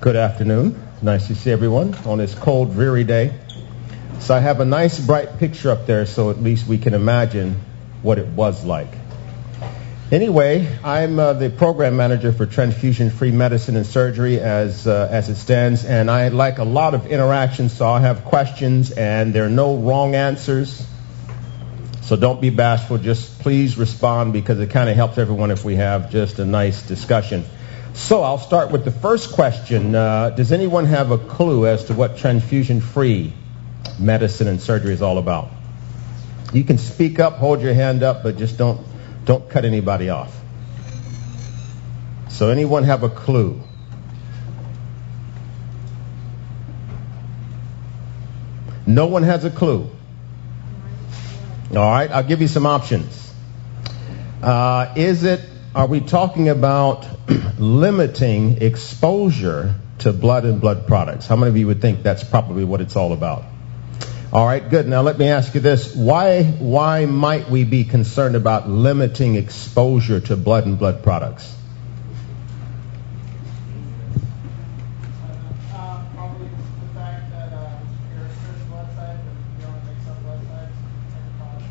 Good afternoon. Nice to see everyone on this cold, dreary day. So I have a nice, bright picture up there so at least we can imagine what it was like. Anyway, I'm the program manager for Transfusion-Free Medicine and Surgery as it stands, and I like a lot of interactions, so I have questions, and there are no wrong answers. So don't be bashful. Just please respond because it kind of helps everyone if we have just a nice discussion. So I'll start with the first question. Does anyone have a clue as to what transfusion-free medicine and surgery is all about? You can speak up, hold your hand up, but just don't cut anybody off. So anyone have a clue? No one has a clue. All right, I'll give you some options. Are we talking about limiting exposure to blood and blood products? How many of you would think that's probably what it's all about? All right, good. Now let me ask you this. Why might we be concerned about limiting exposure to blood and blood products? Probably the fact that you're a certain blood type and you only make some blood types and cause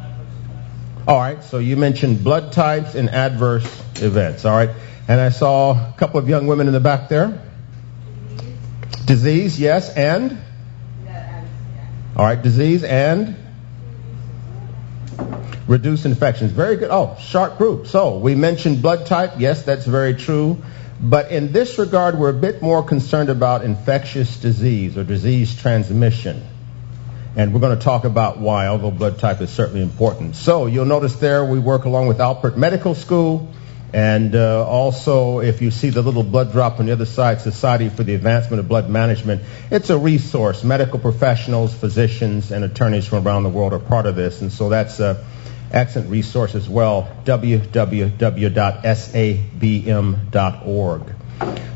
adverse effects. All right, so you mentioned blood types and adverse events. All right, and I saw a couple of young women in the back there. Disease, yes, and? All right, disease and? Reduce infections. Very good. Oh, sharp group. So we mentioned blood type. Yes, that's very true. But in this regard, we're a bit more concerned about infectious disease or disease transmission. And we're going to talk about why, although blood type is certainly important. So you'll notice there we work along with Alpert Medical School. And also, if you see the little blood drop on the other side, Society for the Advancement of Blood Management, it's a resource. Medical professionals, physicians, and attorneys from around the world are part of this. And so that's an excellent resource as well, www.sabm.org.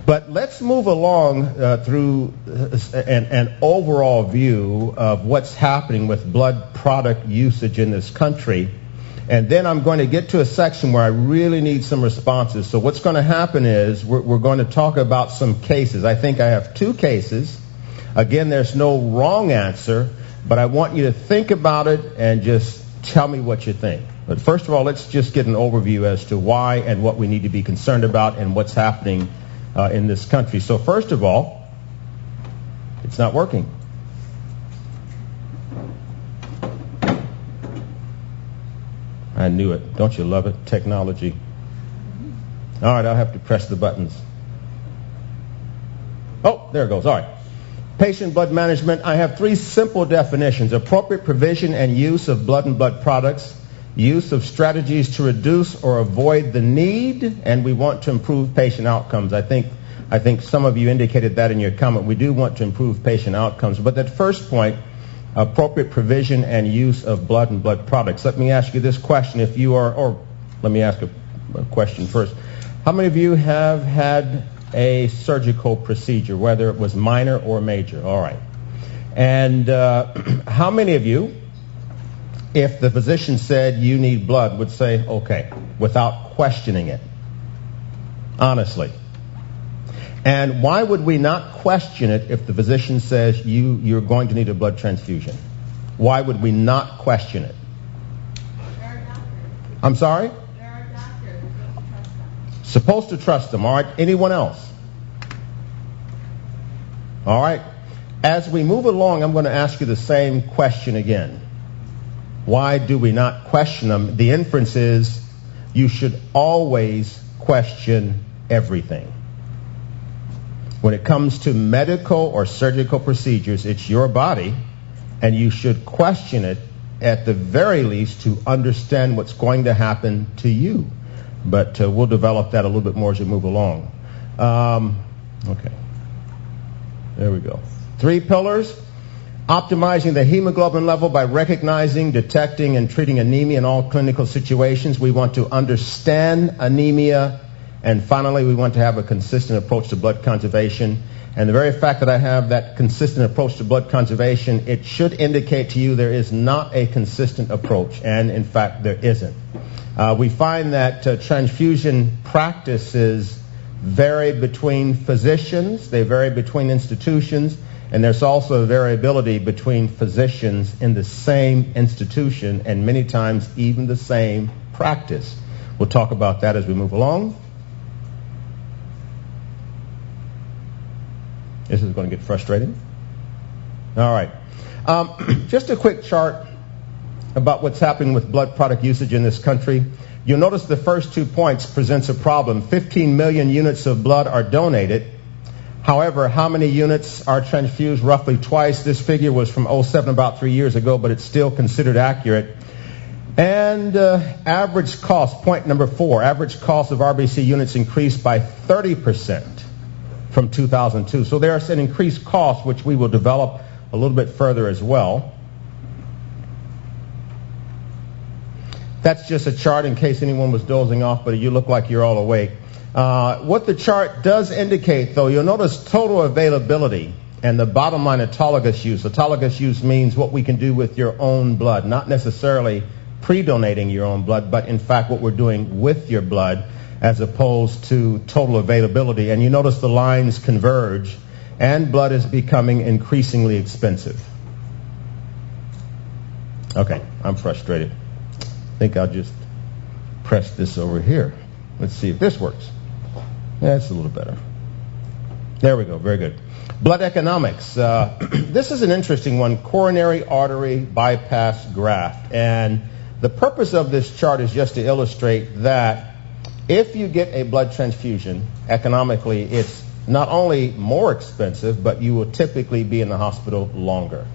But let's move along through an overall view of what's happening with blood product usage in this country. And then I'm going to get to a section where I really need some responses. So what's going to happen is we're going to talk about some cases. I think I have two cases. Again, there's no wrong answer, but I want you to think about it and just tell me what you think. But first of all, let's just get an overview as to why and what we need to be concerned about and what's happening in this country. So first of all, it's not working. I knew it. Don't you love it? Technology. All right, I'll have to press the buttons. Oh, there it goes. All right. Patient blood management. I have three simple definitions. Appropriate provision and use of blood and blood products. Use of strategies to reduce or avoid the need. And we want to improve patient outcomes. I think some of you indicated that in your comment. We do want to improve patient outcomes. But that first point, appropriate provision and use of blood and blood products. Let me ask you this question. If you are, or let me ask a question first. How many of you have had a surgical procedure, whether it was minor or major? All right. And how many of you, if the physician said you need blood, would say, okay, without questioning it? Honestly. And why would we not question it if the physician says you're going to need a blood transfusion? Why would we not question it? There are doctors. I'm sorry? There are doctors. Supposed to trust them. All right. Anyone else? All right. As we move along, I'm going to ask you the same question again. Why do we not question them? The inference is you should always question everything. When it comes to medical or surgical procedures, it's your body, and you should question it at the very least to understand what's going to happen to you. But we'll develop that a little bit more as we move along. Okay. There we go. 3 pillars. Optimizing the hemoglobin level by recognizing, detecting, and treating anemia in all clinical situations. We want to understand anemia. And finally, we want to have a consistent approach to blood conservation. And the very fact that I have that consistent approach to blood conservation, it should indicate to you there is not a consistent approach. And in fact, there isn't. We find that transfusion practices vary between physicians, they vary between institutions, and there's also a variability between physicians in the same institution and many times even the same practice. We'll talk about that as we move along. This is going to get frustrating. All right. Just a quick chart about what's happening with blood product usage in this country. You'll notice the first 2 points presents a problem. 15 million units of blood are donated. However, how many units are transfused? Roughly twice. This figure was from 07, about 3 years ago, but it's still considered accurate. And average cost, point number 4, average cost of RBC units increased by 30% from 2002. So there's an increased cost, which we will develop a little bit further as well. That's just a chart in case anyone was dozing off, but you look like you're all awake. What the chart does indicate, though, you'll notice total availability and the bottom line autologous use. Autologous use means what we can do with your own blood, not necessarily pre-donating your own blood, but in fact what we're doing with your blood as opposed to total availability. And you notice the lines converge and blood is becoming increasingly expensive. Okay, I'm frustrated. I think I'll just press this over here. Let's see if this works. Yeah, it's a little better. There we go. Very good. Blood economics. This is an interesting one. Coronary artery bypass graft. And the purpose of this chart is just to illustrate that if you get a blood transfusion, economically, it's not only more expensive, but you will typically be in the hospital longer.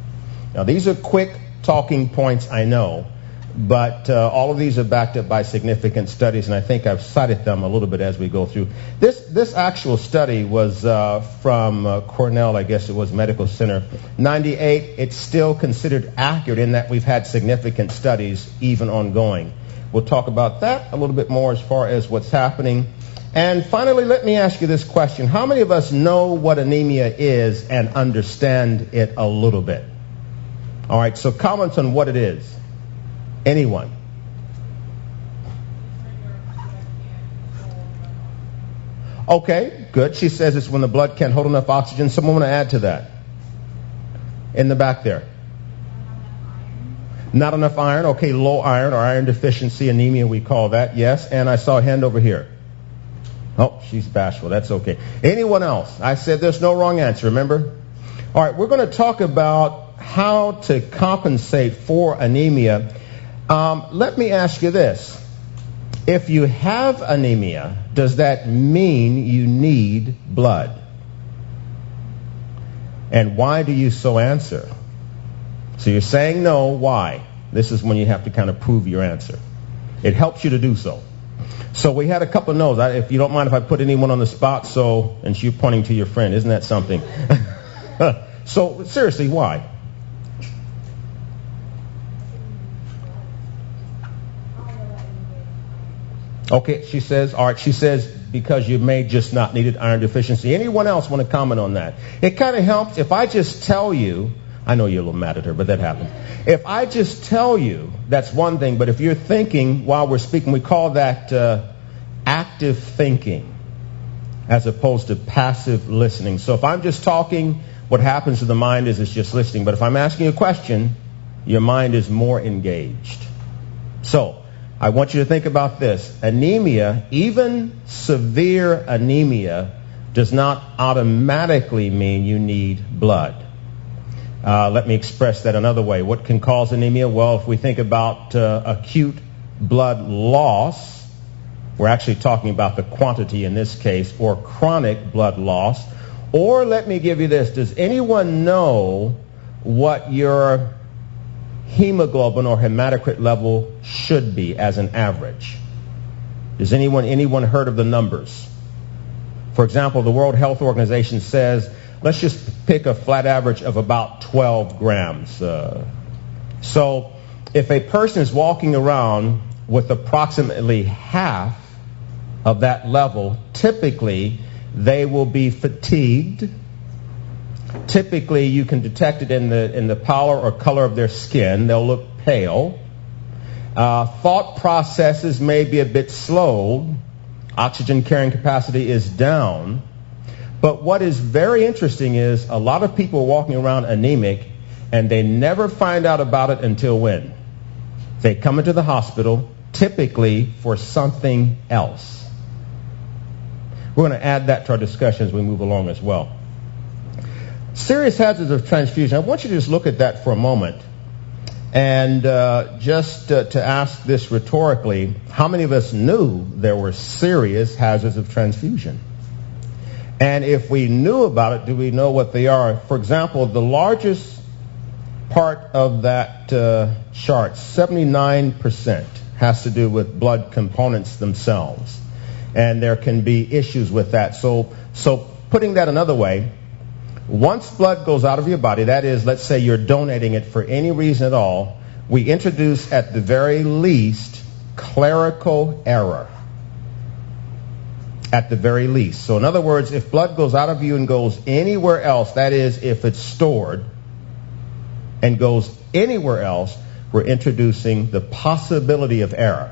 Now, these are quick talking points, I know. But all of these are backed up by significant studies, and I think I've cited them a little bit as we go through. This actual study was from Cornell, I guess it was, Medical Center. 98, it's still considered accurate in that we've had significant studies, even ongoing. We'll talk about that a little bit more as far as what's happening. And finally, let me ask you this question. How many of us know what anemia is and understand it a little bit? All right, so comments on what it is. Anyone? Okay, good. She says it's when the blood can't hold enough oxygen. Someone want to add to that? In the back there. Not enough iron. Okay, low iron or iron deficiency anemia, we call that. Yes, and I saw a hand over here. Oh, she's bashful. That's okay. Anyone else? I said there's no wrong answer, remember? All right, we're going to talk about how to compensate for anemia. Let me ask you this. If you have anemia, does that mean you need blood? And why do you so answer? So you're saying no. Why? This is when you have to kind of prove your answer. It helps you to do so. So we had a couple of no's. If you don't mind if I put anyone on the spot, and you're pointing to your friend. Isn't that something? So seriously, why? Okay, she says, all right, she says because you may just not need iron deficiency. Anyone else want to comment on that? It kind of helps if I just tell you, I know you're a little mad at her, but that happens. If I just tell you, that's one thing, but if you're thinking while we're speaking, we call that active thinking as opposed to passive listening. So if I'm just talking, what happens to the mind is it's just listening. But if I'm asking a question, your mind is more engaged. So I want you to think about this. Anemia, even severe anemia, does not automatically mean you need blood. Let me express that another way. What can cause anemia? Well, if we think about acute blood loss, we're actually talking about the quantity in this case, or chronic blood loss. Or let me give you this. Does anyone know what your hemoglobin or hematocrit level should be as an average? Does anyone heard of the numbers? For example, the World Health Organization says, let's just pick a flat average of about 12 grams. So if a person is walking around with approximately half of that level, typically they will be fatigued. Typically, you can detect it in the pallor or color of their skin. They'll look pale. Thought processes may be a bit slowed. Oxygen carrying capacity is down. But what is very interesting is a lot of people walking around anemic, and they never find out about it until when? They come into the hospital, typically for something else. We're going to add that to our discussion as we move along as well. Serious hazards of transfusion. I want you to just look at that for a moment. And just to ask this rhetorically, how many of us knew there were serious hazards of transfusion? And if we knew about it, do we know what they are? For example, the largest part of that chart, 79%, has to do with blood components themselves. And there can be issues with that. So putting that another way, once blood goes out of your body, that is, let's say you're donating it for any reason at all, we introduce at the very least clerical error. At the very least. So in other words, if blood goes out of you and goes anywhere else, that is, if it's stored and goes anywhere else, we're introducing the possibility of error.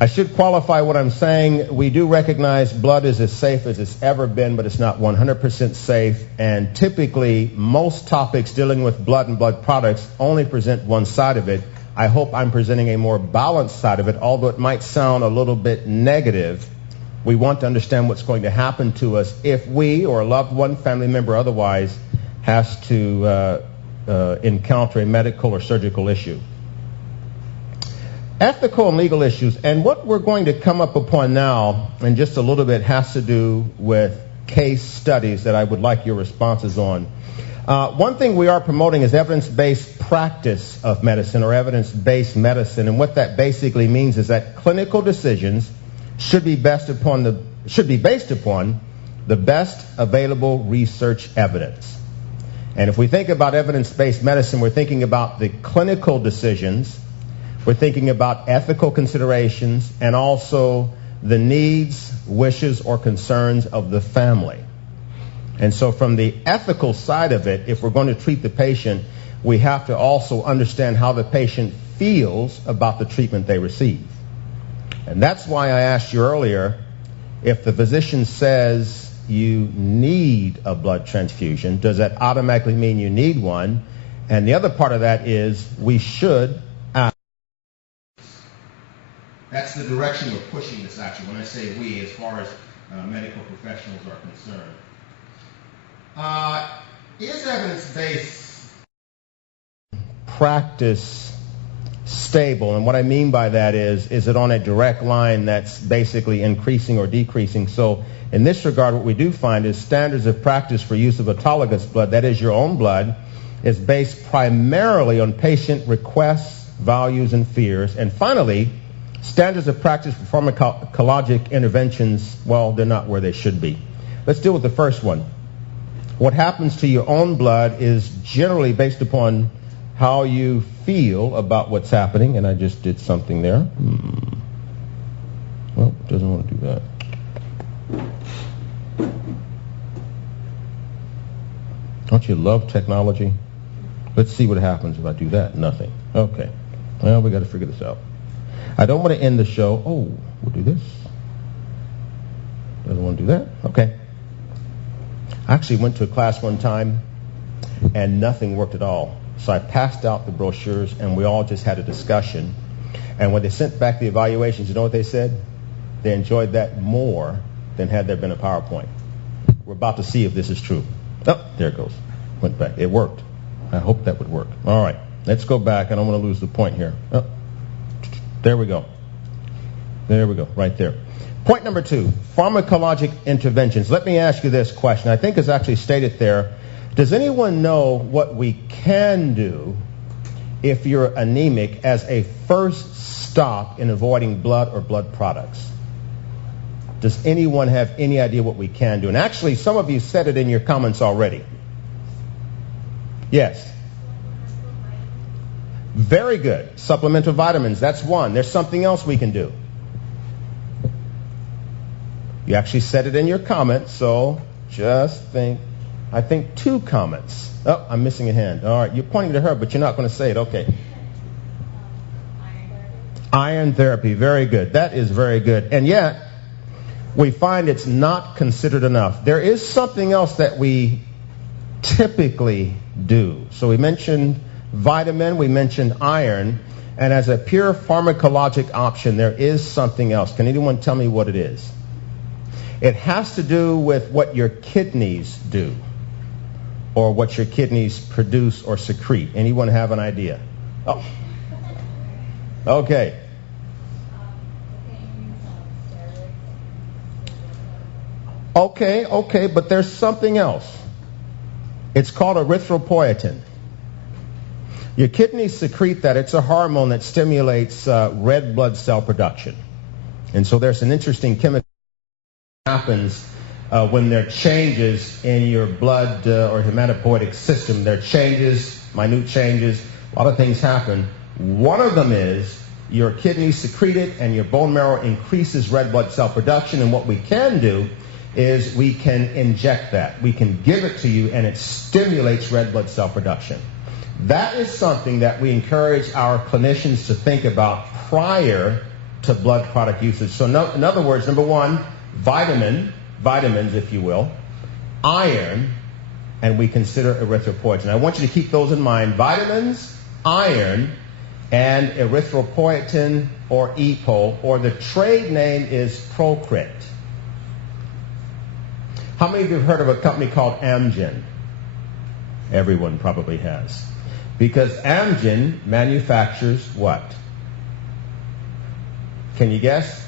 I should qualify what I'm saying. We do recognize blood is as safe as it's ever been, but it's not 100% safe. And typically, most topics dealing with blood and blood products only present one side of it. I hope I'm presenting a more balanced side of it, although it might sound a little bit negative. We want to understand what's going to happen to us if we or a loved one, family member, otherwise, has to encounter a medical or surgical issue. Ethical and legal issues, and what we're going to come up upon now in just a little bit has to do with case studies that I would like your responses on. One thing we are promoting is evidence-based practice of medicine or evidence-based medicine, and what that basically means is that clinical decisions should be based upon the best available research evidence. And if we think about evidence-based medicine, we're thinking about the clinical decisions, we're thinking about ethical considerations, and also the needs, wishes, or concerns of the family. And so from the ethical side of it, if we're going to treat the patient, we have to also understand how the patient feels about the treatment they receive. And that's why I asked you earlier, if the physician says you need a blood transfusion, does that automatically mean you need one? And the other part of that is we should ask. That's the direction we're pushing this actually, when I say we, as far as medical professionals are concerned. Is evidence-based practice stable? And what I mean by that is it on a direct line that's basically increasing or decreasing? So in this regard, what we do find is standards of practice for use of autologous blood, that is your own blood, is based primarily on patient requests, values, and fears. And finally, standards of practice for pharmacologic interventions, well, they're not where they should be. Let's deal with the first one. What happens to your own blood is generally based upon how you feel about what's happening. And I just did something there. Well, it doesn't want to do that. Don't you love technology? Let's see what happens if I do that. Nothing. Okay. Well, we got to figure this out. I don't want to end the show. Oh, we'll do this. Doesn't want to do that? Okay. I actually went to a class one time and nothing worked at all. So I passed out the brochures and we all just had a discussion. And when they sent back the evaluations, you know what they said? They enjoyed that more than had there been a PowerPoint. We're about to see if this is true. Oh, there it goes. Went back. It worked. I hope that would work. All right. Let's go back. I don't want to lose the point here. Oh. There we go. There we go. Right there. Point number 2, pharmacologic interventions. Let me ask you this question. I think it's actually stated there. Does anyone know what we can do if you're anemic as a first stop in avoiding blood or blood products? Does anyone have any idea what we can do? And actually, some of you said it in your comments already. Yes. Very good. Supplemental vitamins, that's one. There's something else we can do. You actually said it in your comments, so just think. I think 2 comments. Oh, I'm missing a hand. All right, you're pointing to her, but you're not going to say it. Okay. Iron therapy, very good. That is very good. And yet, we find it's not considered enough. There is something else that we typically do. So we mentioned vitamin, we mentioned iron, and as a pure pharmacologic option, there is something else. Can anyone tell me what it is? It has to do with what your kidneys do, or what your kidneys produce or secrete. Anyone have an idea? Oh. Okay. Okay, but there's something else. It's called erythropoietin. Your kidneys secrete that. It's a hormone that stimulates red blood cell production. And so there's an interesting chemical that happens when there are changes in your blood or hematopoietic system. There are changes, minute changes, a lot of things happen. One of them is your kidneys secrete it and your bone marrow increases red blood cell production. And what we can do is we can inject that. We can give it to you and it stimulates red blood cell production. That is something that we encourage our clinicians to think about prior to blood product usage. So in other words, number one, vitamins, if you will, iron, and we consider erythropoietin. I want you to keep those in mind. Vitamins, iron, and erythropoietin or EPO, or the trade name is Procrit. How many of you have heard of a company called Amgen? Everyone probably has. Because Amgen manufactures what? Can you guess?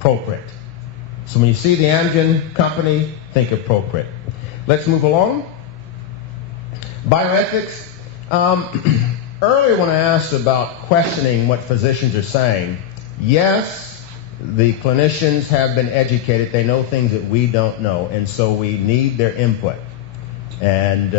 Procrit. So when you see the Amgen company, think of Procrit. Let's move along. Bioethics. Earlier when I asked about questioning what physicians are saying, yes, the clinicians have been educated. They know things that we don't know, and so we need their input. And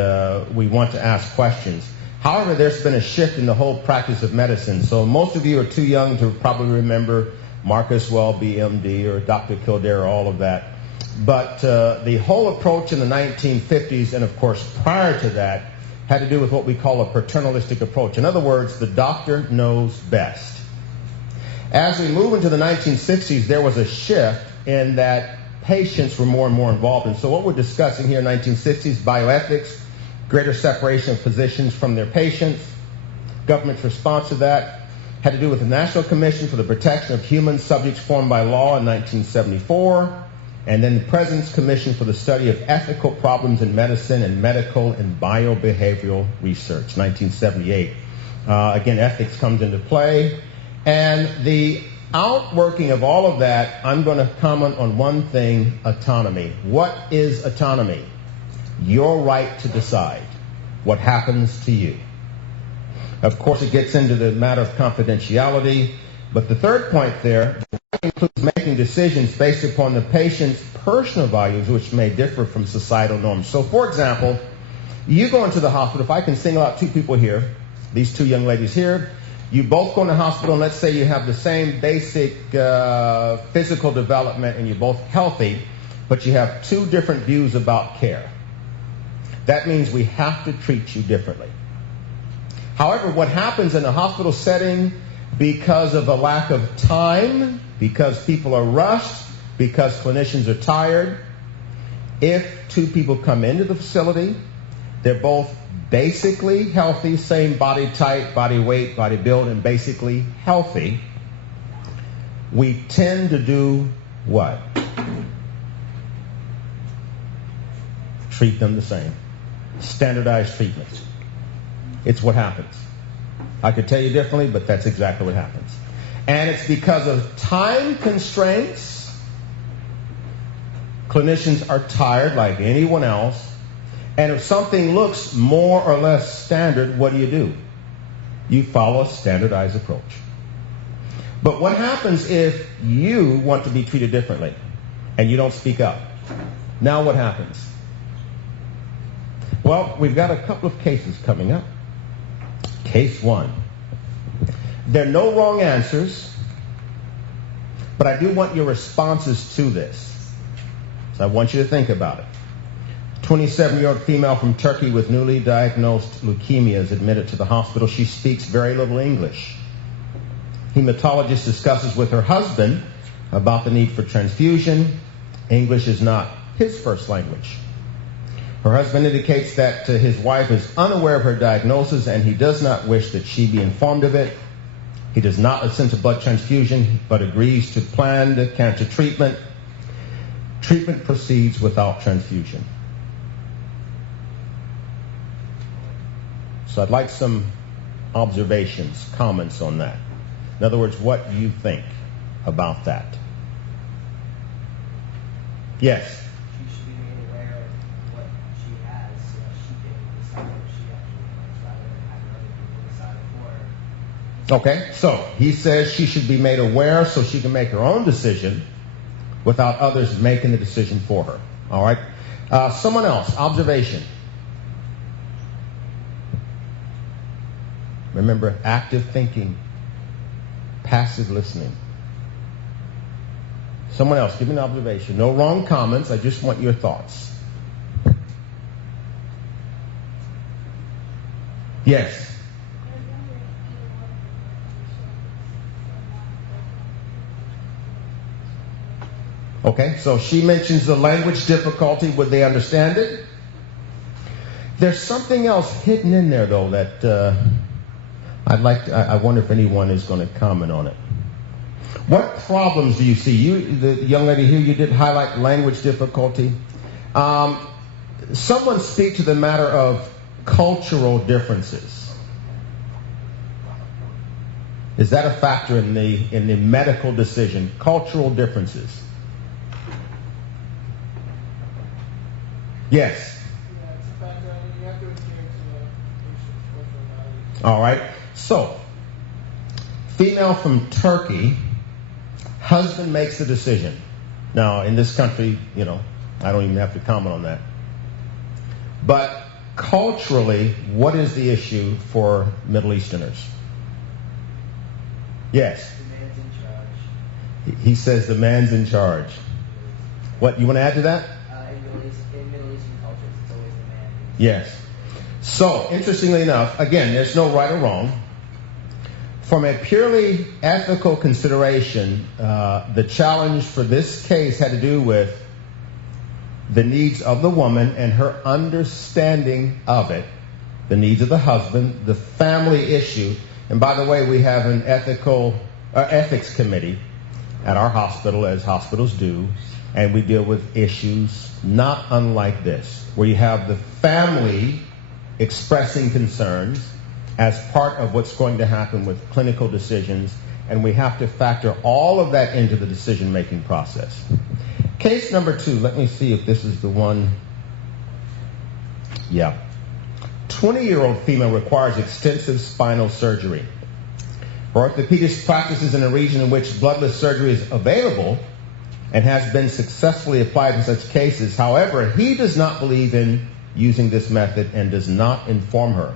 we want to ask questions. However, there's been a shift in the whole practice of medicine. So most of you are too young to probably remember Marcus Welby, MD, or Dr. Kildare, all of that. But the whole approach in the 1950s, and of course prior to that, had to do with what we call a paternalistic approach. In other words, the doctor knows best. As we move into the 1960s, there was a shift in that patients were more and more involved. And so what we're discussing here in 1960s, bioethics, greater separation of physicians from their patients. Government's response to that had to do with the National Commission for the Protection of Human Subjects formed by law in 1974, and then the President's Commission for the Study of Ethical Problems in Medicine and Medical and Biobehavioral Research, 1978. Again, ethics comes into play. And the outworking of all of that, I'm going to comment on one thing, autonomy. What is autonomy? Your right to decide what happens to you. Of course, it gets into the matter of confidentiality, but the third point there includes making decisions based upon the patient's personal values, which may differ from societal norms. So, for example, you go into the hospital. If I can single out two people here, these two young ladies here, you both go in the hospital, and let's say you have the same basic physical development and you're both healthy, but you have two different views about care. That means we have to treat you differently. However, what happens in a hospital setting, because of a lack of time, because people are rushed, because clinicians are tired, if two people come into the facility, they're both basically healthy, same body type, body weight, body build, and basically healthy, we tend to do what? Treat them the same. Standardized treatments. It's what happens. I could tell you differently, but that's exactly what happens. And it's because of time constraints. Clinicians are tired like anyone else. And if something looks more or less standard, what do? You follow a standardized approach. But what happens if you want to be treated differently and you don't speak up? Now what happens? Well, we've got a couple of cases coming up. Case one. There are no wrong answers, but I do want your responses to this. So I want you to think about it. 27-year-old female from Turkey with newly diagnosed leukemia is admitted to the hospital. She speaks very little English. Hematologist discusses with her husband about the need for transfusion. English is not his first language. Her husband indicates that his wife is unaware of her diagnosis and he does not wish that she be informed of it. He does not assent to blood transfusion, but agrees to planned cancer treatment. Treatment proceeds without transfusion. So I'd like some observations, comments on that. In other words, what you think about that. Yes? She should be made aware of what she has so that she can decide what she actually wants rather than having other people decide for her. Okay, so he says she should be made aware so she can make her own decision without others making the decision for her. All right? Someone else, observation. Remember, active thinking, passive listening. Someone else, give me an observation. No wrong comments. I just want your thoughts. Yes. Okay, so she mentions the language difficulty. Would they understand it? There's something else hidden in there, though, that I wonder if anyone is going to comment on it. What problems do you see? The young lady here, you did highlight language difficulty. Someone speak to the matter of cultural differences. Is that a factor in the medical decision? Cultural differences. Yes. Yeah, it's a factor. I mean, you have to adhere to the patient's cultural values. All right. So, female from Turkey, husband makes the decision. Now, in this country, I don't even have to comment on that. But culturally, what is the issue for Middle Easterners? Yes. The man's in charge. He says the man's in charge. What, you want to add to that? In Middle Eastern cultures, it's always the man. Yes. So, interestingly enough, again, there's no right or wrong. From a purely ethical consideration, the challenge for this case had to do with the needs of the woman and her understanding of it, the needs of the husband, the family issue. And by the way, we have an ethics committee at our hospital, as hospitals do, and we deal with issues not unlike this, where you have the family expressing concerns as part of what's going to happen with clinical decisions, and we have to factor all of that into the decision-making process. Case number 2, let me see if this is the one. Yeah. 20-year-old female requires extensive spinal surgery. Her orthopedist practices in a region in which bloodless surgery is available and has been successfully applied in such cases. However, he does not believe in using this method and does not inform her.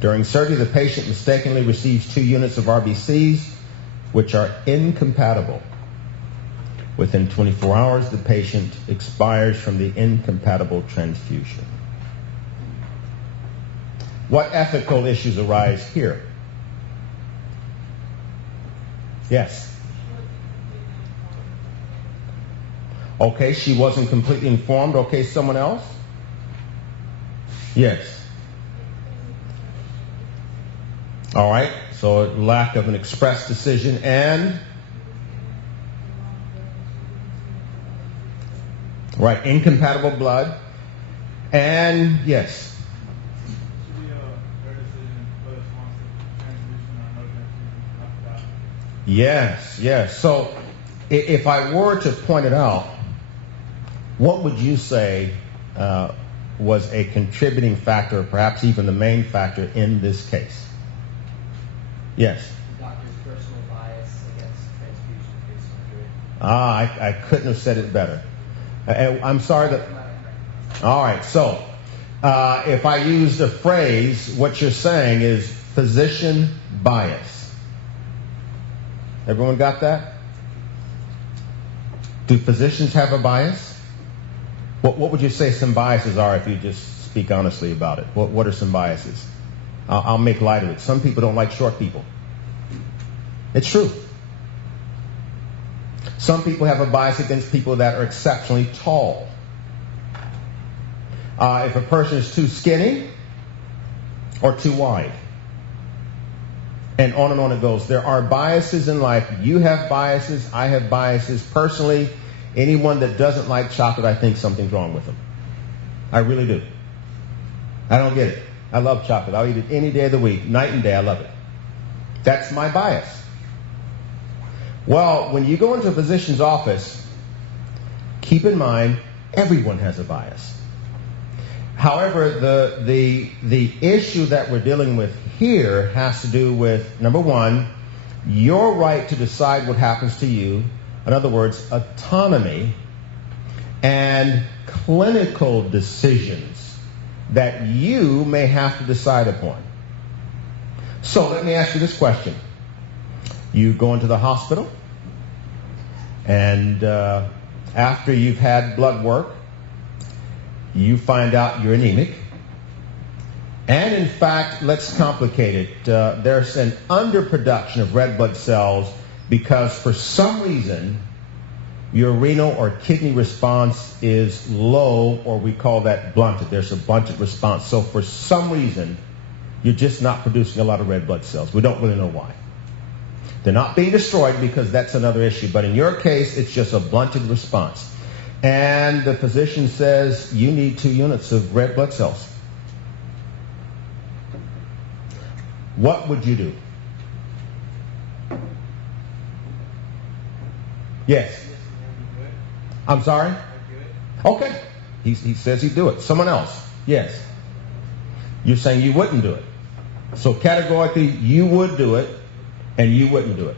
During surgery, the patient mistakenly receives 2 units of RBCs, which are incompatible. Within 24 hours, the patient expires from the incompatible transfusion. What ethical issues arise here? Yes. Okay, she wasn't completely informed. Okay, someone else? Yes. All right, so lack of an express decision and? Right, incompatible blood. And, yes. Should be her decision whether she wants to transfusion or no transfusion after that. Yes. So if I were to point it out, what would you say was a contributing factor, perhaps even the main factor in this case? Yes. The doctor's personal bias against transfusion-free surgery. I couldn't have said it better. I'm sorry that... All right, so if I use the phrase, what you're saying is physician bias. Everyone got that? Do physicians have a bias? What would you say some biases are if you just speak honestly about it? What are some biases? I'll make light of it. Some people don't like short people. It's true. Some people have a bias against people that are exceptionally tall. If a person is too skinny or too wide. And on it goes. There are biases in life. You have biases. I have biases. Personally, anyone that doesn't like chocolate, I think something's wrong with them. I really do. I don't get it. I love chocolate. I'll eat it any day of the week, night and day. I love it. That's my bias. Well, when you go into a physician's office, keep in mind everyone has a bias. However, the issue that we're dealing with here has to do with, number one, your right to decide what happens to you. In other words, autonomy and clinical decisions that you may have to decide upon. So let me ask you this question. You go into the hospital, and after you've had blood work, you find out you're anemic. And in fact, let's complicate it. There's an underproduction of red blood cells because for some reason your renal or kidney response is low, or we call that blunted. There's a blunted response. So for some reason, you're just not producing a lot of red blood cells. We don't really know why. They're not being destroyed because that's another issue. But in your case, it's just a blunted response. And the physician says you need 2 units of red blood cells. What would you do? Yes. I'm sorry? Okay. He says he'd do it. Someone else? Yes. You're saying you wouldn't do it. So categorically, you would do it, and you wouldn't do it.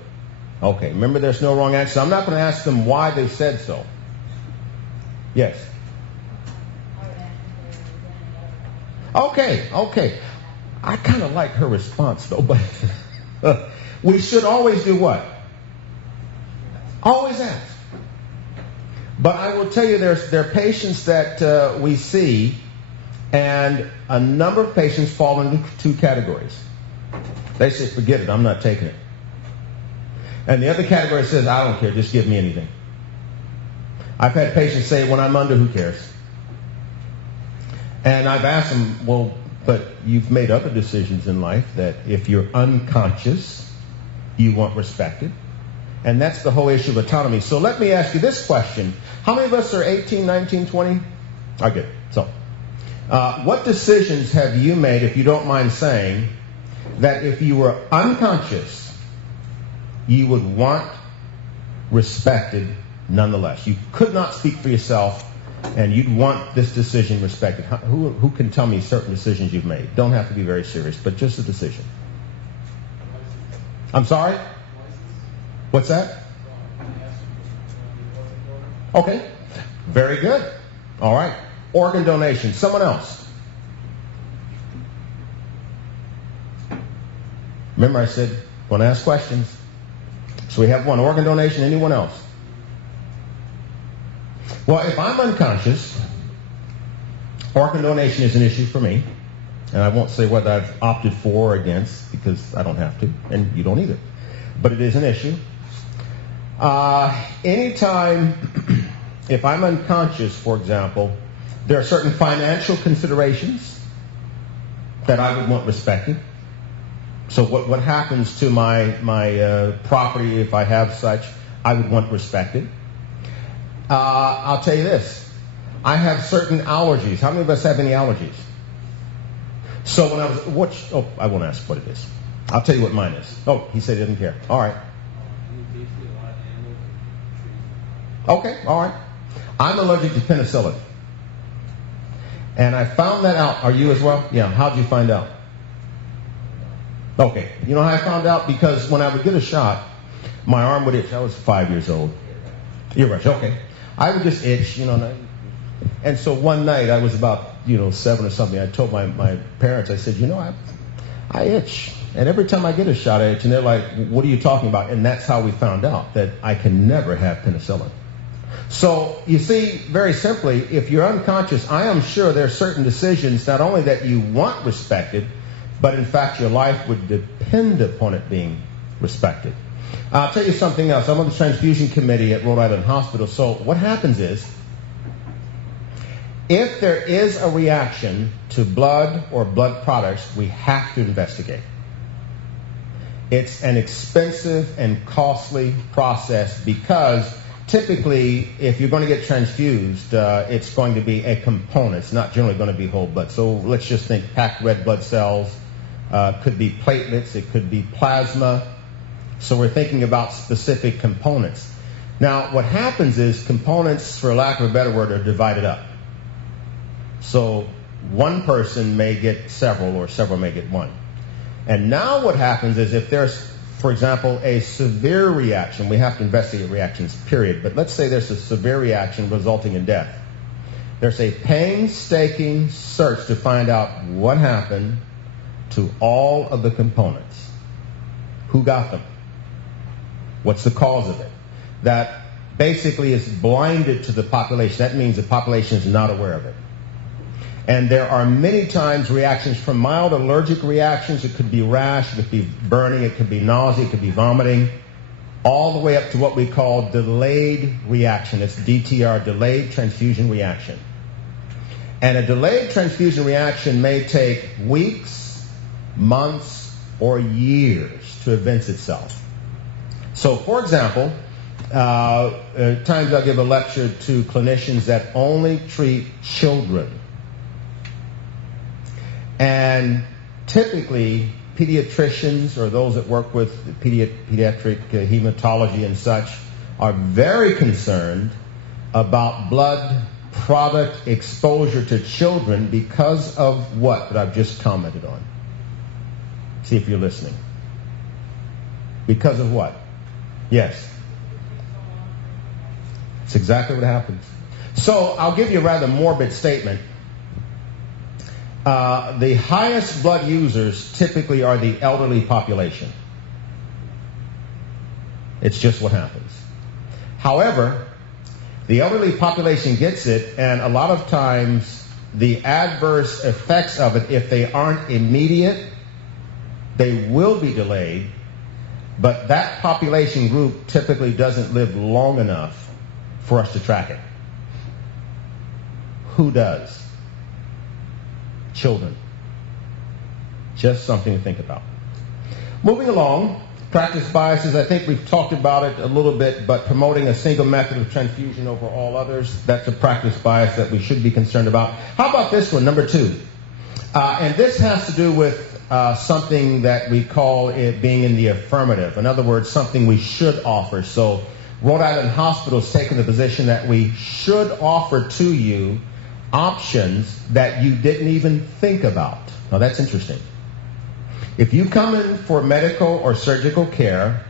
Okay. Remember, there's no wrong answer. I'm not going to ask them why they said so. Yes. Okay. I kind of like her response, though, but we should always do what? Always ask. But I will tell you, there are patients that we see, and a number of patients fall into 2 categories. They say, forget it, I'm not taking it. And the other category says, I don't care, just give me anything. I've had patients say, when I'm under, who cares? And I've asked them, well, but you've made other decisions in life that if you're unconscious, you want respected. And that's the whole issue of autonomy. So let me ask you this question. How many of us are 18, 19, 20? I get it. So, what decisions have you made, if you don't mind saying, that if you were unconscious, you would want respected nonetheless? You could not speak for yourself, and you'd want this decision respected. Who can tell me certain decisions you've made? Don't have to be very serious, but just a decision. I'm sorry? What's that? Okay. Very good. All right. Organ donation. Someone else. Remember I said, want to ask questions. So we have one. Organ donation. Anyone else? Well, if I'm unconscious, organ donation is an issue for me. And I won't say whether I've opted for or against, because I don't have to, and you don't either. But it is an issue. Anytime, if I'm unconscious, for example, there are certain financial considerations that I would want respected. So what happens to my property, if I have such, I would want respected. I'll tell you this. I have certain allergies. How many of us have any allergies? So when I won't ask what it is. I'll tell you what mine is. Oh, he said he didn't care. All right. Okay, all right. I'm allergic to penicillin. And I found that out. Are you as well? Yeah, how'd you find out? Okay, you know how I found out? Because when I would get a shot, my arm would itch. I was 5 years old. Earrush, okay. I would just itch, and so one night, I was about, 7 or something. I told my parents, I said, I itch. And every time I get a shot, I itch. And they're like, what are you talking about? And that's how we found out that I can never have penicillin. So, you see, very simply, if you're unconscious, I am sure there are certain decisions, not only that you want respected, but in fact your life would depend upon it being respected. I'll tell you something else. I'm on the transfusion committee at Rhode Island Hospital. So what happens is, if there is a reaction to blood or blood products, we have to investigate. It's an expensive and costly process because typically, if you're going to get transfused, it's going to be a component. It's not generally going to be whole blood. So let's just think packed red blood cells. Could be platelets. It could be plasma. So we're thinking about specific components. Now, what happens is components, for lack of a better word, are divided up. So one person may get several, or several may get one. And now what happens is if there's, for example, a severe reaction, we have to investigate reactions, period. But let's say there's a severe reaction resulting in death. There's a painstaking search to find out what happened to all of the components. Who got them? What's the cause of it? That basically is blinded to the population. That means the population is not aware of it. And there are many times reactions from mild allergic reactions. It could be rash, it could be burning, it could be nausea, it could be vomiting, all the way up to what we call delayed reaction. It's DTR, delayed transfusion reaction. And a delayed transfusion reaction may take weeks, months, or years to evince itself. So, for example, at times I'll give a lecture to clinicians that only treat children. And typically, pediatricians or those that work with pediatric hematology and such are very concerned about blood product exposure to children because of what that I've just commented on. See if you're listening. Because of what? Yes. It's exactly what happens. So I'll give you a rather morbid statement. The highest blood users typically are the elderly population. It's just what happens. However, the elderly population gets it, and a lot of times the adverse effects of it, if they aren't immediate, they will be delayed, but that population group typically doesn't live long enough for us to track it. Who does? Children. Just something to think about. Moving along, practice biases. I think we've talked about it a little bit, but promoting a single method of transfusion over all others, that's a practice bias that we should be concerned about. How about this one, number 2? And this has to do with something that we call it being in the affirmative. In other words, something we should offer. So Rhode Island Hospital has taken the position that we should offer to you options that you didn't even think about. Now that's interesting. If you come in for medical or surgical care,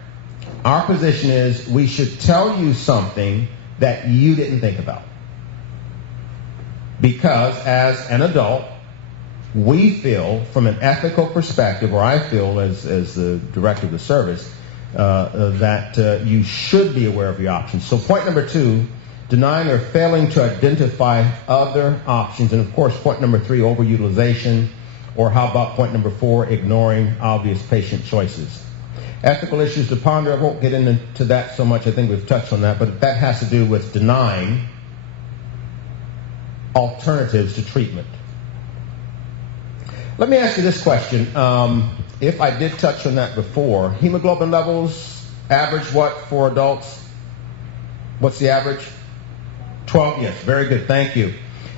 our position is we should tell you something that you didn't think about. Because as an adult, we feel from an ethical perspective, or I feel as the director of the service, that you should be aware of your options. So point number 2, denying or failing to identify other options. And of course, point number 3, overutilization. Or how about point number 4, ignoring obvious patient choices. Ethical issues to ponder. I won't get into that so much. I think we've touched on that. But that has to do with denying alternatives to treatment. Let me ask you this question. If I did touch on that before, hemoglobin levels, average what for adults? What's the average? 12, yes, very good, thank you.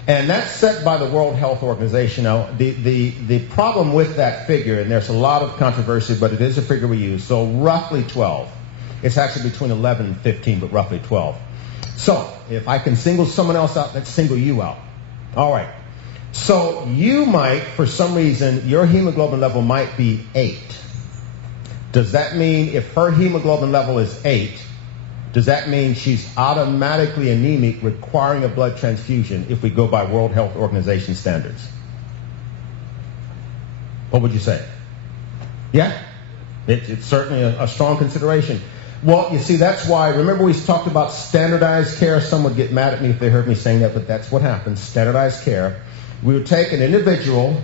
And that's set by the World Health Organization. Now, the problem with that figure, and there's a lot of controversy, but it is a figure we use, so roughly 12. It's actually between 11 and 15, but roughly 12. So, if I can single someone else out, let's single you out. All right. So, you might, for some reason, your hemoglobin level might be 8. Does that mean if her hemoglobin level is 8, does that mean she's automatically anemic, requiring a blood transfusion if we go by World Health Organization standards? What would you say? Yeah? It's certainly a strong consideration. Well, you see, that's why, remember we talked about standardized care. Some would get mad at me if they heard me saying that, but that's what happens, standardized care. We would take an individual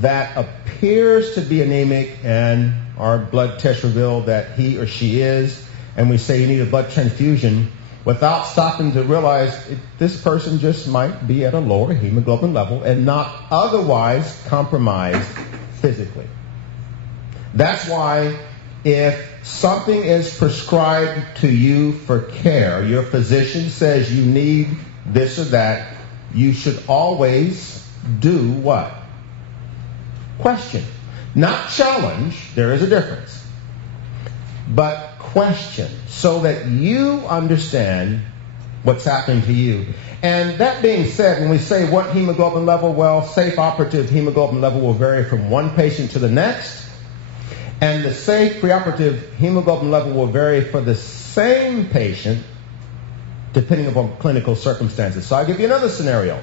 that appears to be anemic and our blood test reveal that he or she is, and we say you need a blood transfusion, without stopping to realize this person just might be at a lower hemoglobin level and not otherwise compromised physically. That's why if something is prescribed to you for care, your physician says you need this or that, you should always do what? Question. Not challenge, there is a difference, but question so that you understand what's happening to you. And that being said, when we say what hemoglobin level, well, safe operative hemoglobin level will vary from one patient to the next, and the safe preoperative hemoglobin level will vary for the same patient depending upon clinical circumstances. So I'll give you another scenario.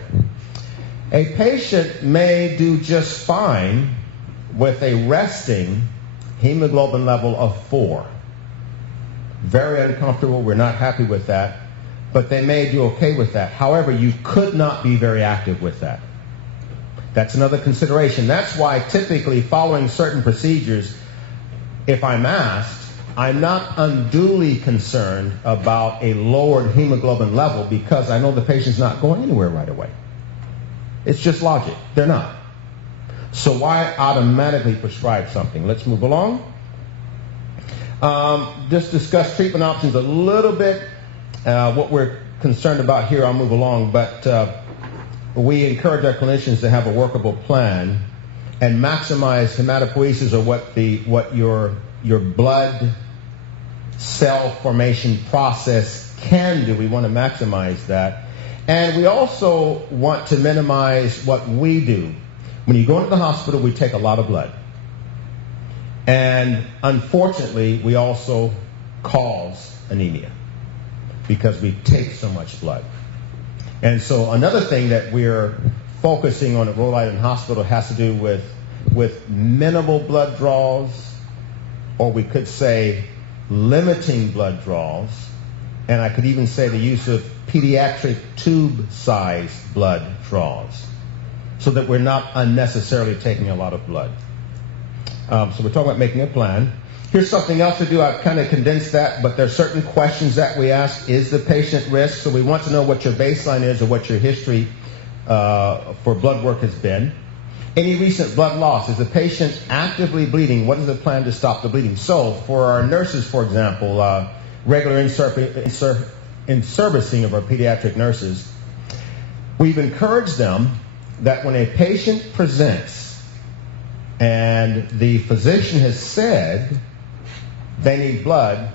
A patient may do just fine with a resting hemoglobin level of 4. Very uncomfortable. We're not happy with that. But they may do okay with that. However, you could not be very active with that. That's another consideration. That's why typically following certain procedures, if I'm asked, I'm not unduly concerned about a lowered hemoglobin level because I know the patient's not going anywhere right away. It's just logic. They're not. So why automatically prescribe something? Let's move along. Just discuss treatment options a little bit. What we're concerned about here, I'll move along, but we encourage our clinicians to have a workable plan and maximize hematopoiesis, or what your blood cell formation process can do. We want to maximize that. And we also want to minimize what we do. When you go into the hospital, we take a lot of blood. And unfortunately, we also cause anemia because we take so much blood. And so another thing that we're focusing on at Rhode Island Hospital has to do with minimal blood draws, or we could say limiting blood draws, and I could even say the use of pediatric tube-sized blood draws, so that we're not unnecessarily taking a lot of blood. So we're talking about making a plan. Here's something else to do. I've kind of condensed that, but there are certain questions that we ask. Is the patient risk? So we want to know what your baseline is or what your history for blood work has been. Any recent blood loss? Is the patient actively bleeding? What is the plan to stop the bleeding? So for our nurses, for example, regular in-servicing of our pediatric nurses, we've encouraged them that when a patient presents and the physician has said they need blood,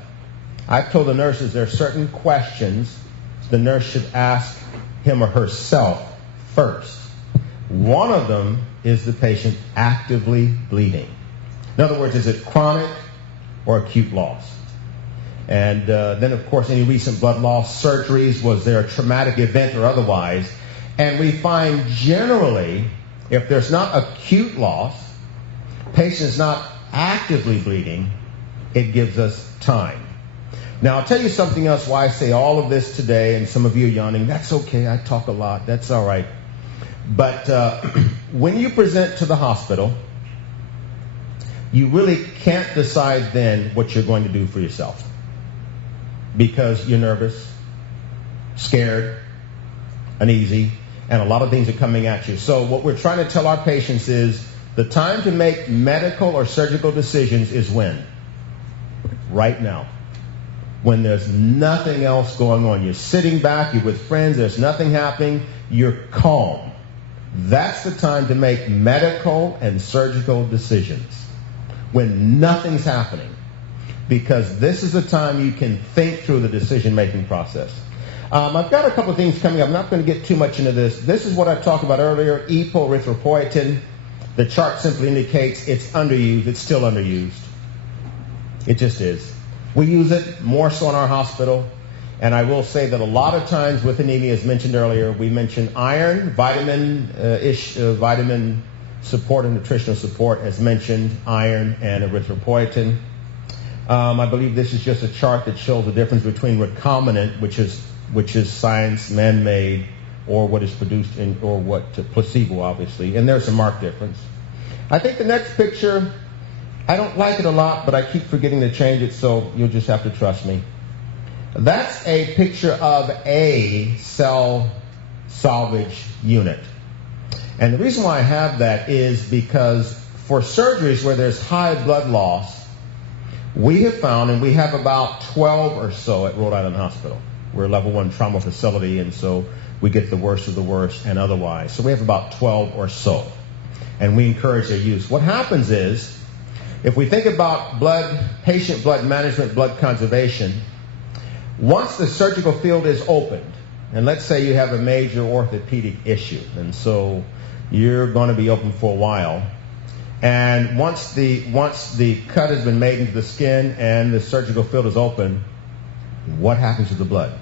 I've told the nurses there are certain questions the nurse should ask him or herself first. One of them is the patient actively bleeding. In other words, is it chronic or acute loss? And then, of course, any recent blood loss, surgeries, was there a traumatic event or otherwise? And we find generally, if there's not acute loss, patient is not actively bleeding, it gives us time. Now, I'll tell you something else why I say all of this today, and some of you are yawning. That's okay, I talk a lot, that's all right. But when you present to the hospital, you really can't decide then what you're going to do for yourself, because you're nervous, scared, uneasy, and a lot of things are coming at you. So what we're trying to tell our patients is the time to make medical or surgical decisions is when? Right now. When there's nothing else going on. You're sitting back, you're with friends, there's nothing happening, you're calm. That's the time to make medical and surgical decisions. When nothing's happening. Because this is the time you can think through the decision-making process. I've got a couple of things coming up. I'm not going to get too much into this. This is what I talked about earlier, erythropoietin. The chart simply indicates it's underused. It's still underused. It just is. We use it more so in our hospital. And I will say that a lot of times with anemia, as mentioned earlier, we mention iron, vitamin support and nutritional support, as mentioned, iron and erythropoietin. I believe this is just a chart that shows the difference between recombinant, which is science, man-made, or what is produced in, or what placebo, obviously. And there's a marked difference. I think the next picture I don't like it a lot, but I keep forgetting to change it, so you'll just have to trust me. That's a picture of a cell salvage unit. And the reason why I have that is because for surgeries where there's high blood loss, we have found, and we have about 12 or so at Rhode Island Hospital. We're a level 1 trauma facility, and so we get the worst of the worst and otherwise. So we have about 12 or so, and we encourage their use. What happens is, if we think about patient blood management, blood conservation, once the surgical field is opened, and let's say you have a major orthopedic issue, and so you're going to be open for a while, and once the cut has been made into the skin and the surgical field is open, what happens to the blood?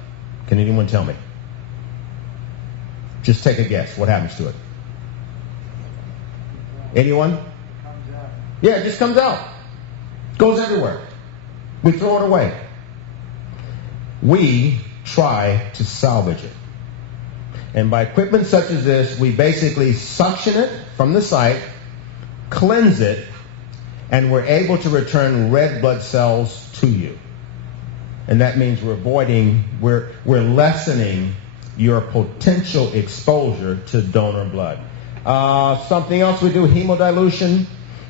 Can anyone tell me? Just take a guess. What happens to it? Anyone? Comes out. Yeah, it just comes out. Goes everywhere. We throw it away. We try to salvage it. And by equipment such as this, we basically suction it from the site, cleanse it, and we're able to return red blood cells to you. And that means we're lessening your potential exposure to donor blood. Something else we do, hemodilution.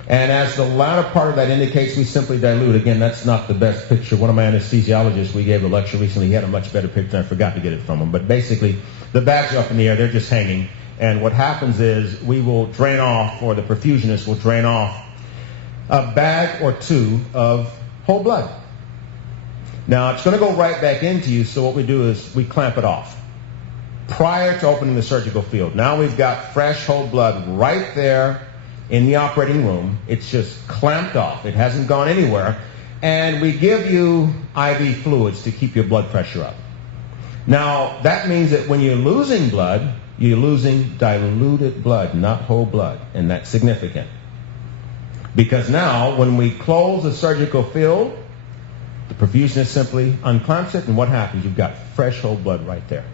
And as the latter part of that indicates, we simply dilute. Again, that's not the best picture. One of my anesthesiologists, we gave a lecture recently. He had a much better picture. I forgot to get it from him. But basically, the bags are up in the air. They're just hanging. And what happens is we will drain off, or the perfusionist will drain off, a bag or two of whole blood. Now, it's going to go right back into you, so what we do is we clamp it off prior to opening the surgical field. Now we've got fresh whole blood right there in the operating room. It's just clamped off. It hasn't gone anywhere. And we give you IV fluids to keep your blood pressure up. Now, that means that when you're losing blood, you're losing diluted blood, not whole blood. And that's significant. Because now, when we close the surgical field, the perfusionist simply unclamps it, and what happens? You've got fresh whole blood right there.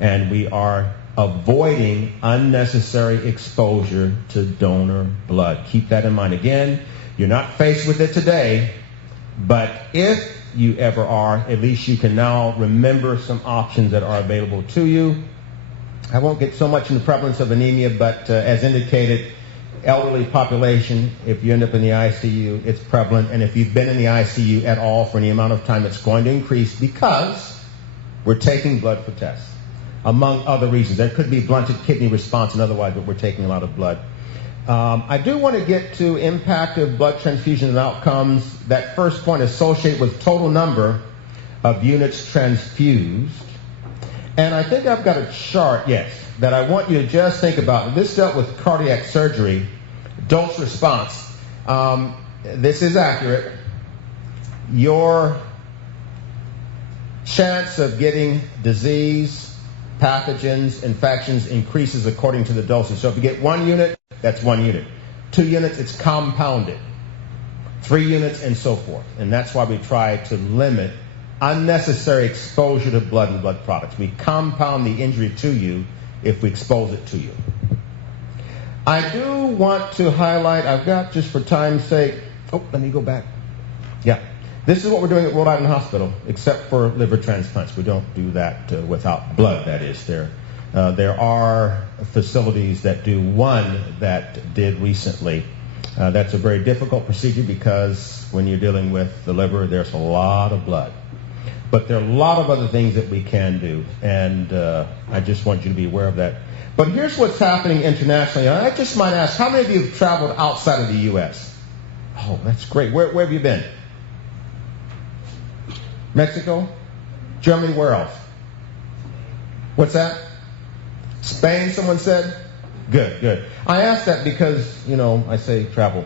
And we are avoiding unnecessary exposure to donor blood. Keep that in mind. Again, you're not faced with it today, but if you ever are, at least you can now remember some options that are available to you. I won't get so much in the prevalence of anemia, but as indicated, elderly population, if you end up in the ICU, it's prevalent. And if you've been in the ICU at all for any amount of time, it's going to increase because we're taking blood for tests, among other reasons. There could be blunted kidney response and otherwise, but we're taking a lot of blood. I do want to get to impact of blood transfusion and outcomes. That first point associated with total number of units transfused. And I think I've got a chart, yes, that I want you to just think about. This dealt with cardiac surgery, dose response. This is accurate. Your chance of getting disease, pathogens, infections increases according to the dosage. So if you get 1 unit, that's 1 unit. 2 units, it's compounded. 3 units, and so forth. And that's why we try to limit unnecessary exposure to blood and blood products. We compound the injury to you if we expose it to you. I do want to highlight, I've got, just for time's sake, let me go back. Yeah. This is what we're doing at Rhode Island Hospital, except for liver transplants. We don't do that without blood, that is. There are facilities that do one that did recently. That's a very difficult procedure because when you're dealing with the liver, there's a lot of blood. But there are a lot of other things that we can do, and I just want you to be aware of that. But here's what's happening internationally. I just might ask, how many of you have traveled outside of the U.S.? Oh, that's great. Where have you been? Mexico? Germany? Where else? What's that? Spain, someone said? Good, good. I asked that because, I say travel.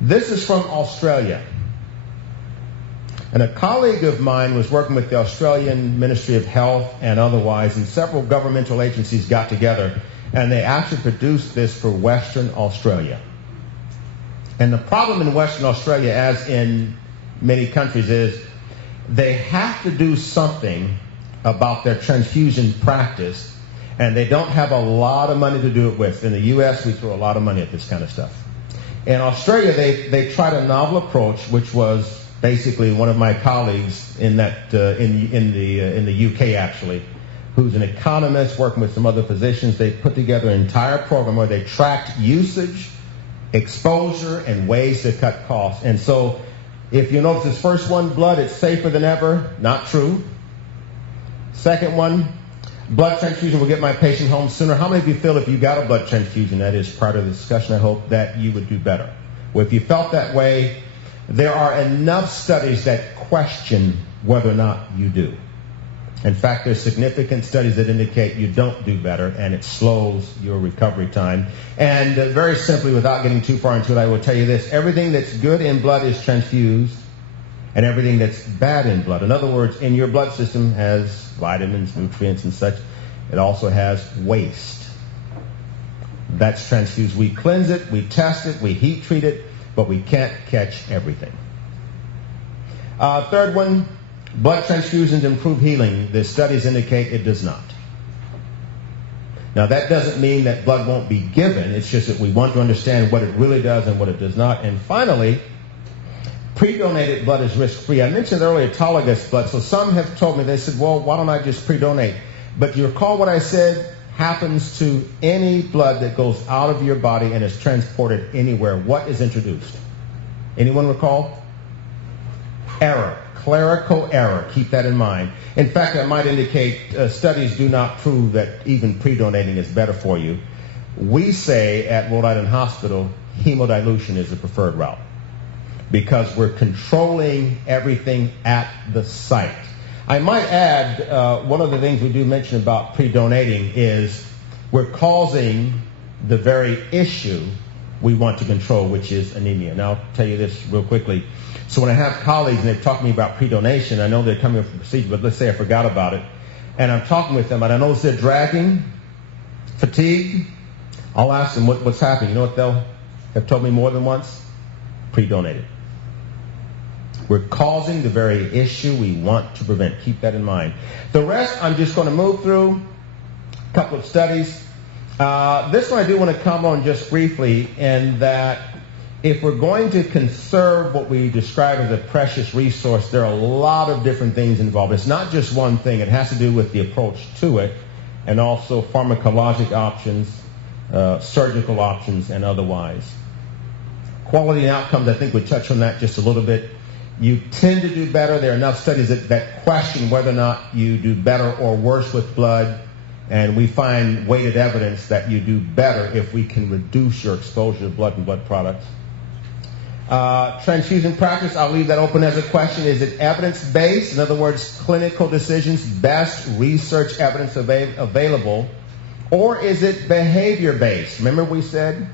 This is from Australia. And a colleague of mine was working with the Australian Ministry of Health and otherwise, and several governmental agencies got together, and they actually produced this for Western Australia. And the problem in Western Australia, as in many countries, is they have to do something about their transfusion practice, and they don't have a lot of money to do it with. In the U.S., we throw a lot of money at this kind of stuff. In Australia, they tried a novel approach, which was basically one of my colleagues in the UK actually, who's an economist working with some other physicians. They put together an entire program where they tracked usage, exposure, and ways to cut costs. And so, if you notice this first one, blood, it's safer than ever. Not true. Second one, blood transfusion will get my patient home sooner. How many of you feel if you got a blood transfusion, that is part of the discussion, I hope, that you would do better? Well, if you felt that way, there are enough studies that question whether or not you do. In fact, there's significant studies that indicate you don't do better, and it slows your recovery time. And very simply, without getting too far into it, I will tell you this. Everything that's good in blood is transfused, and everything that's bad in blood. In other words, in your blood system has vitamins, nutrients, and such. It also has waste. That's transfused. We cleanse it, we test it, we heat treat it, but we can't catch everything. Third one, blood transfusions improve healing. The studies indicate it does not. Now, that doesn't mean that blood won't be given. It's just that we want to understand what it really does and what it does not. And finally, pre-donated blood is risk-free. I mentioned earlier autologous blood. So some have told me, they said, well, why don't I just pre-donate? But you recall what I said happens to any blood that goes out of your body and is transported anywhere. What is introduced? Anyone recall? Error. Clerical error. Keep that in mind. In fact, that might indicate studies do not prove that even pre-donating is better for you. We say at Rhode Hospital, hemodilution is the preferred route because we're controlling everything at the site. I might add, one of the things we do mention about pre-donating is we're causing the very issue we want to control, which is anemia. Now, I'll tell you this real quickly. So when I have colleagues and they talk to me about pre-donation, I know they're coming up for procedure, but let's say I forgot about it, and I'm talking with them, and I notice they're dragging, fatigued. I'll ask them what's happening. You know what they'll have told me more than once? Pre-donated. We're causing the very issue we want to prevent. Keep that in mind. The rest, I'm just going to move through a couple of studies. This one I do want to comment on just briefly, in that if we're going to conserve what we describe as a precious resource, there are a lot of different things involved. It's not just one thing. It has to do with the approach to it, and also pharmacologic options, surgical options, and otherwise. Quality and outcomes, I think we touched on that just a little bit. You tend to do better. There are enough studies that question whether or not you do better or worse with blood, and we find weighted evidence that you do better if we can reduce your exposure to blood and blood products. Transfusion practice, I'll leave that open as a question. Is it evidence-based? In other words, clinical decisions, best research evidence available, or is it behavior-based? Remember we said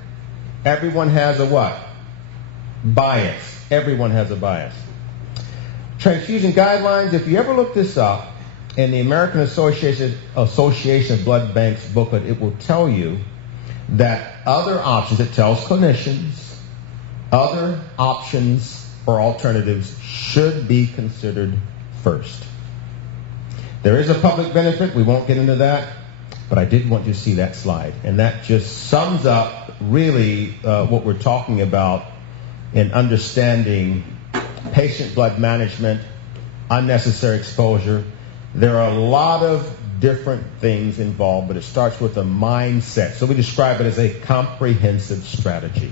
everyone has a what? Bias. Everyone has a bias. Transfusion guidelines, if you ever look this up, in the American Association of Blood Banks booklet, it will tell you that other options, it tells clinicians, other options or alternatives should be considered first. There is a public benefit. We won't get into that, but I did want you to see that slide. And that just sums up really what we're talking about in understanding patient blood management, unnecessary exposure. There are a lot of different things involved, but it starts with a mindset. So we describe it as a comprehensive strategy.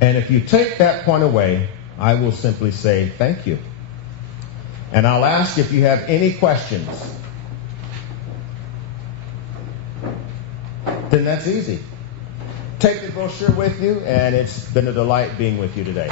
And if you take that point away, I will simply say thank you. And I'll ask if you have any questions. Then that's easy. Take the brochure with you, and it's been a delight being with you today.